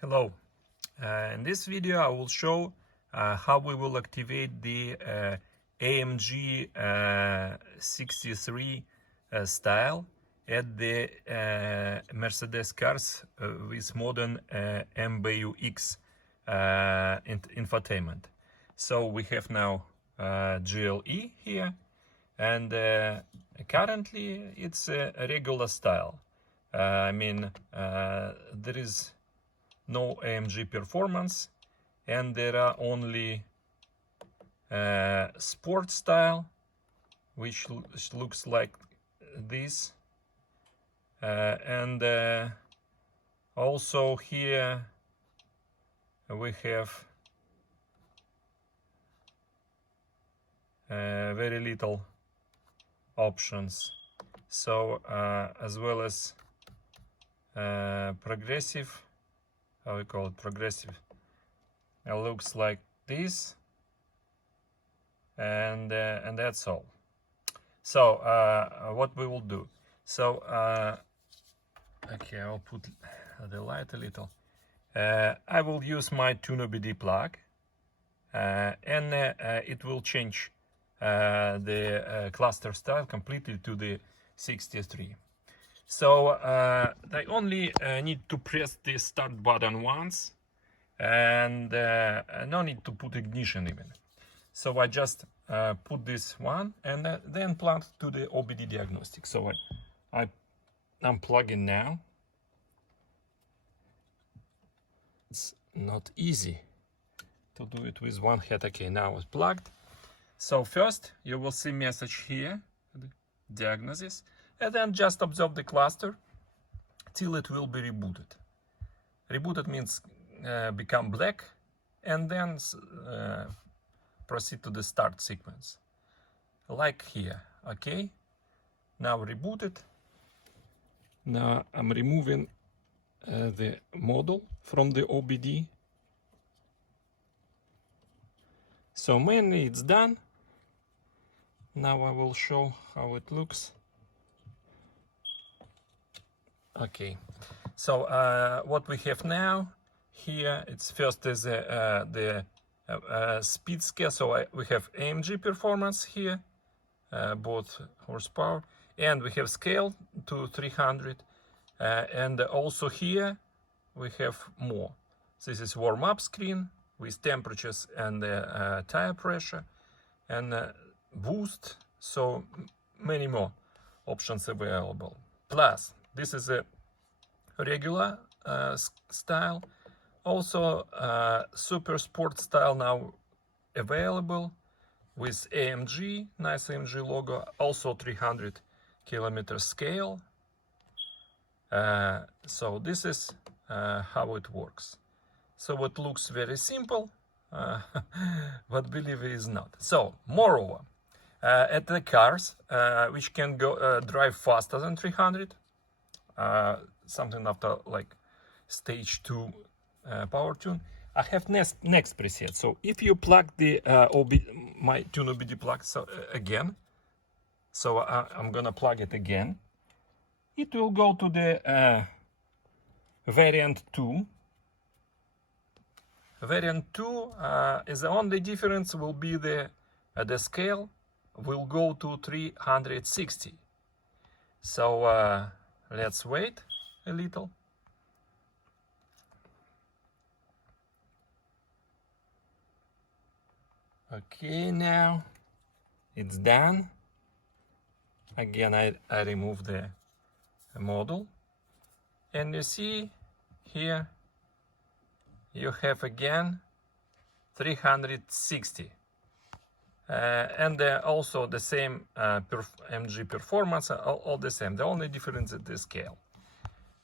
Hello. In this video I will show how we will activate the AMG 63 style at the Mercedes cars with modern MBUX infotainment. So we have now GLE here, and currently it's a regular style. There is no AMG performance, and there are only sport style, which looks like this, and also here we have very little options, so as well as progressive, how we call it, progressive. It looks like this, and that's all. So what we will do, so okay, I'll put the light a little. I will use my tuneOBD plug, and it will change the cluster style completely to the 63. So I only need to press the start button once, and no need to put ignition even. So I just put this one and then plug to the OBD diagnostic. So I'm plugging now. It's not easy to do it with one hand. Okay, now it's plugged. So first you will see message here, diagnosis, and then just observe the cluster till it will be rebooted. Rebooted means become black, and then proceed to the start sequence, like here. Okay, now rebooted. Now I'm removing the model from the OBD. So mainly it's done. Now I will show how it looks. Okay, so what we have now here, it's first is the speed scale. So we have AMG performance here, both horsepower, and we have scale to 300, and also here we have more. This is warm-up screen with temperatures and tire pressure, and boost, so many more options available. Plus this is a regular style, also super sport style now available with AMG, nice AMG logo, also 300 kilometer scale. So this is how it works. So it looks very simple, but believe it is not. So moreover, at the cars which can go drive faster than 300, something after like stage 2 power tune, I have next preset. So if you plug the my tuneOBD plug, so again, so I'm gonna plug it again, it will go to the variant 2. Variant 2 is the only difference will be the scale will go to 360. So let's wait a little. Okay, now it's done. Again, I remove the model, and you see here you have again 360, and also the same MG performance, all the same. The only difference is the scale.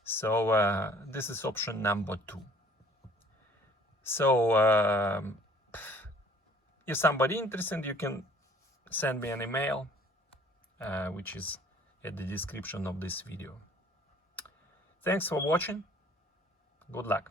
So this is option number 2. So if somebody interested, you can send me an email, which is at the description of this video. Thanks for watching. Good luck.